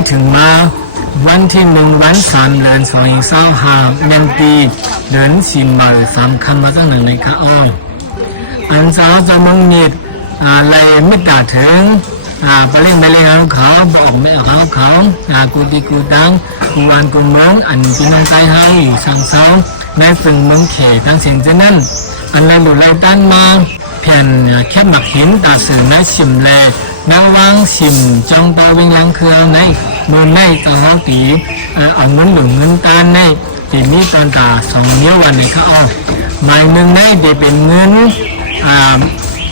ได้ถึงมาวันที่หนึ่งวันสามเดือนสองเศร้าหาเมนปีเดือนสิมาหรือสามคำมาตั้งหนึ่งในข้าอ้อยอันสาวจะมึงนิดอะไรไม่ตาถึงอ่าไปเล่นไปเล่นเอาเขาบอกไม่เอาเขาอ่ากูดีกูดังกูอันกูเมืองอันพี่น้องใจให้อยู่สังเสาในฝึงเมืองเขตทั้งสิ่งเช่นนั้นอันไรหลุดไราตั้งมาแผ่นแคบหมักหินตาสื่อในชิมแล นางวางชิมจองตาวิงลังเครือในมือในตาเขาตีอ่อเอาเงินหลงเงินตาในตีนี้ตอนตาสองเนี้ยวันในข้าอ้อหมายหนึ่งในเดเป็นเงินอ่า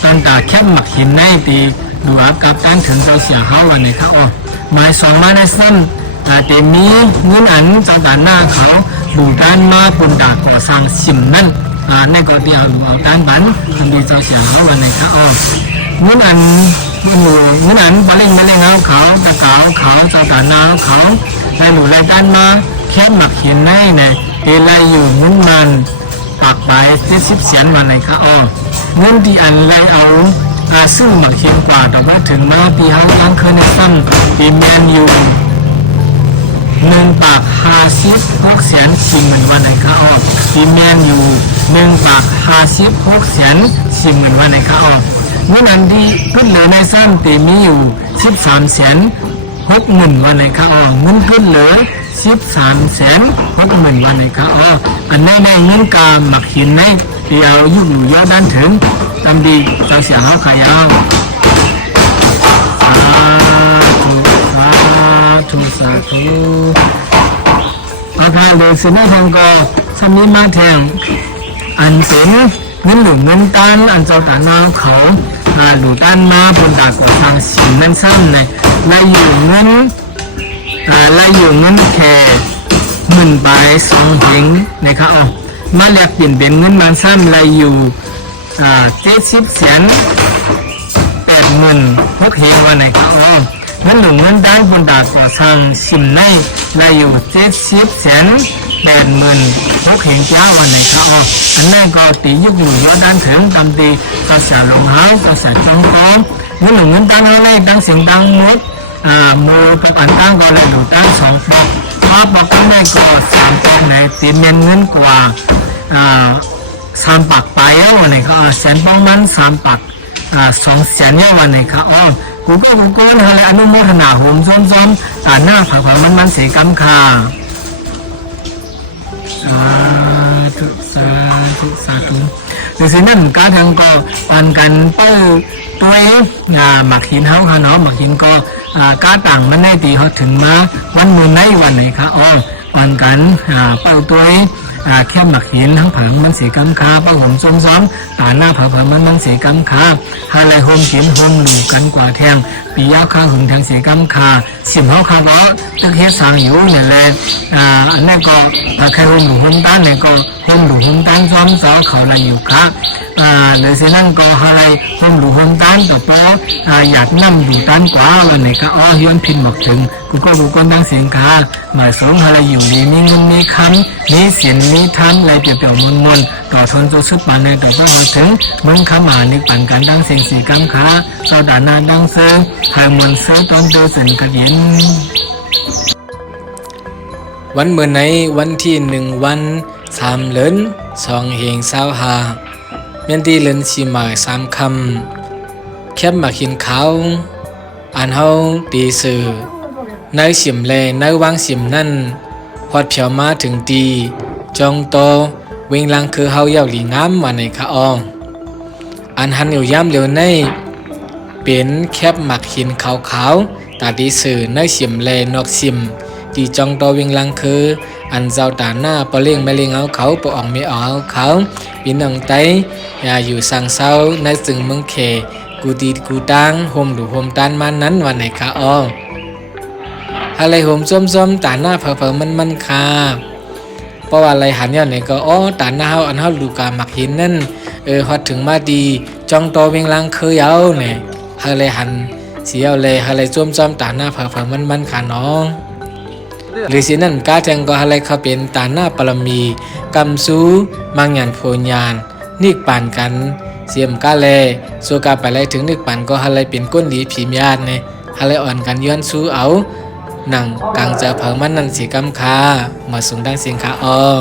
ตอนตาแคบหมักหินในตีดูอากับตั้งถึงเจ้าเสียเขาวันในข้าอ้อหมายสองมาในซ้ำแต่เดมีเงินอันตอนตาหน้าเขาดูด้านมาปุ่นดาก่อสร้างชิมนั่นอ่าในกรณีเอาเอาด้านบันทำดีเจ้าเสียเขาวันไหนคะอ๋อ มื่อนั้นเมื่อหนูเมื่อนั้นบาเล่งบาเล่งเอาเขาตะเกาเขาเจ้าตานาเขาได้หนูได้ด้านมาแค่หมักเขียนในเนี่ยเอไรอยู่เงินมันปากไปเจ็ดสิบเสียนวันไหนคะอ๋อเงินที่อันไรเอาอาซึ่งหมักเขียนกว่าแต่ว่าถึงมาปีเขายังเคยในซ้ำปีแมนอยู่หนึ่งปากห้าสิบหกแสนสี่หมื่นวันไหนคะออกซีเมนอยู่หนึ่งปากห้าสิบหกแสนสี่หมื่นวันไหนคะออก เมื่อนั้นที่ขึ้นเหลือในซ้ำตีมีอยู่สิบสามแสนหกหมื่นวันไหนคะออเงินขึ้นเหลือสิบสามแสนหกหมื่นวันไหนคะอออันในในเงินกาหมักหินในเดียวยู่งอยู่ยอดด้านถึงตำดีเราเสียหาขายาวสาธุสาธุสาธุอาภาเลยสินะทองก็สมิมาแทงอันเสนเงินหลุมเงินตันอันเจ้าตานาเขา อ่าหลูตันมาบนตากอทางสินนั่นซ้ำในไล่อยู่เงินอ่าไล่อยู่เงินแค่หมื่นใบสองเหนะครับอ๋อมาแลกเปลี่ยนเป็นเงินมันซ้ำไล่อยู่อ่าเจ็ดสิบแสนแปดหมื่นหกเฮงวันไหนครับอ๋อเงินหลงเงินด้านบนดาก่อสร้างสิมในรายอยู่เจ็ดสิบแสน แปดหมื่นหกเฮงเจ้าวันไหนครับอ๋ออันนั้นก็ตียุกอยู่ยอดด้านถึงตำตีกระแสลงเท้ากระแสจงก้อเงินหลุมเงินด้านเอาในตั้งเสียงดังมุดอ่าโมประกันตั้งก็เลยหลุดตั้งสองปอกถ้าปอกตั้งได้ก็สามปอกไหนตีเมียนเงินกว่าอ่าสามปักไปแล้ววันไหนก็อ่าแสนปองมันสามปักอ่าสองแสนเนี่ยวันไหนคะอ๋อกูก็กูก็นะเลยอนุโมทนาโหมซ้อมๆตาหน้าผาผามันมันเสียกำค่ะ สาธุสาธุสาธุหรือสินั่นกาทางก็ปันกันเป้าตัวเองหมักหินเฮาค่ะเนาะหมักหินก็อ่าต่างมันได้ตีเขาถึงมาวันมือในวันไหนคะอ๋อปันกันเป้าตัวเองแค่หมักหินทั้งผังมันเสียกำคาป้าผมซ้อมซ้อมอ่าหน้าผาผามันมันเสียกำคาฮาไรโฮมหินโฮมหลูกันกว่าแทง ปียาข้าหึงทางเสียกำคาสิมเฮาคาบอตึกเฮ็ดสร้างอยู่เนี่ยแหละอ่าอันนั้นก็ถ้าใครโฮมหลูโฮมต้านเนี่ยก็โฮมหมต้านซ้อมซอเขาอะอยู่ค่ะอ่าหรือสียนั่นก็ฮาไรโฮมหมต้านต่อปอ่าอยากนั่งอยู่ต้านกว่าวันไหนก็อ้อย้อนพินบอกถึงกูก็กูก็นั่งเสียงคาหมายสงฮาไรอยู่ดีมีเงินมีคำมีเสียงมีทำไรเปรียบเปรียวมนมน ต่อทนตัวสุดปานในต่อก็มาถึงมึงขมานึกปันกันดังเสียงสีกำขาเจ้าดานาดังเซิงหายมนเซิงตอนเตอสินกระเย็นวันเมื่อไหนวันที่หนึ่งวันสามเหลินสองเฮงสาวหาเมียนที่เหลินสีหมายสามคำแคบมาขินเขาอ่านเฮาตีสื่อในเสียมแลในวางเสียมนั่นพอดเพียวมาถึงตีจองโต เวงลังคือเฮาเยาหลีงามมาในคะอองอันหันอยู่ย่ำเหลียวในเป็นแคบหมักหินขาวๆตาดีสื่อในเสียมแลนอกซิมตีจองตอวิงลังคือ อันเจ้าตาหน้าปะเลี้ยงไม่เลี้ยงเอาเขาปะอ่องไม่เอาเขาปีนังไตอย่าอยู่สังเศร้าในจึงเมืองเขกูดีกูตังโฮมดูโฮมตันมันนั้นวันไหนคะอ้ออะไรโฮมส้มๆตาหน้าเผอๆมันมันค่ะ เพราะว่าไรหันเนี่ยไหนก็อ้อตาหน้าเฮาอันเฮาดูกาหมักหินนั่นเออฮอดถึงมาดีจองตอวิงลังเคือเอาเนี่ยฮาเลยหันเสียวเลยฮาเลยจ้วมจ้อมตาหน้าเผาเผามันมันขาน้องหรือสินั่นกาแจงก็ฮาเลยเขาเป็นตาหน้าปรมีกำซูมังยันโพญานนิกปานกัน เสียมกาเลสูกาไปเลยถึงนิกปานก็ฮาเลยเป็นก้นดีผีมยาดเนี่ยฮาเลยอ่อนกันย้อนสู้เอา หนังกลางเจอเผอมันนันสีกำคามาสูงดังเสียงขาออ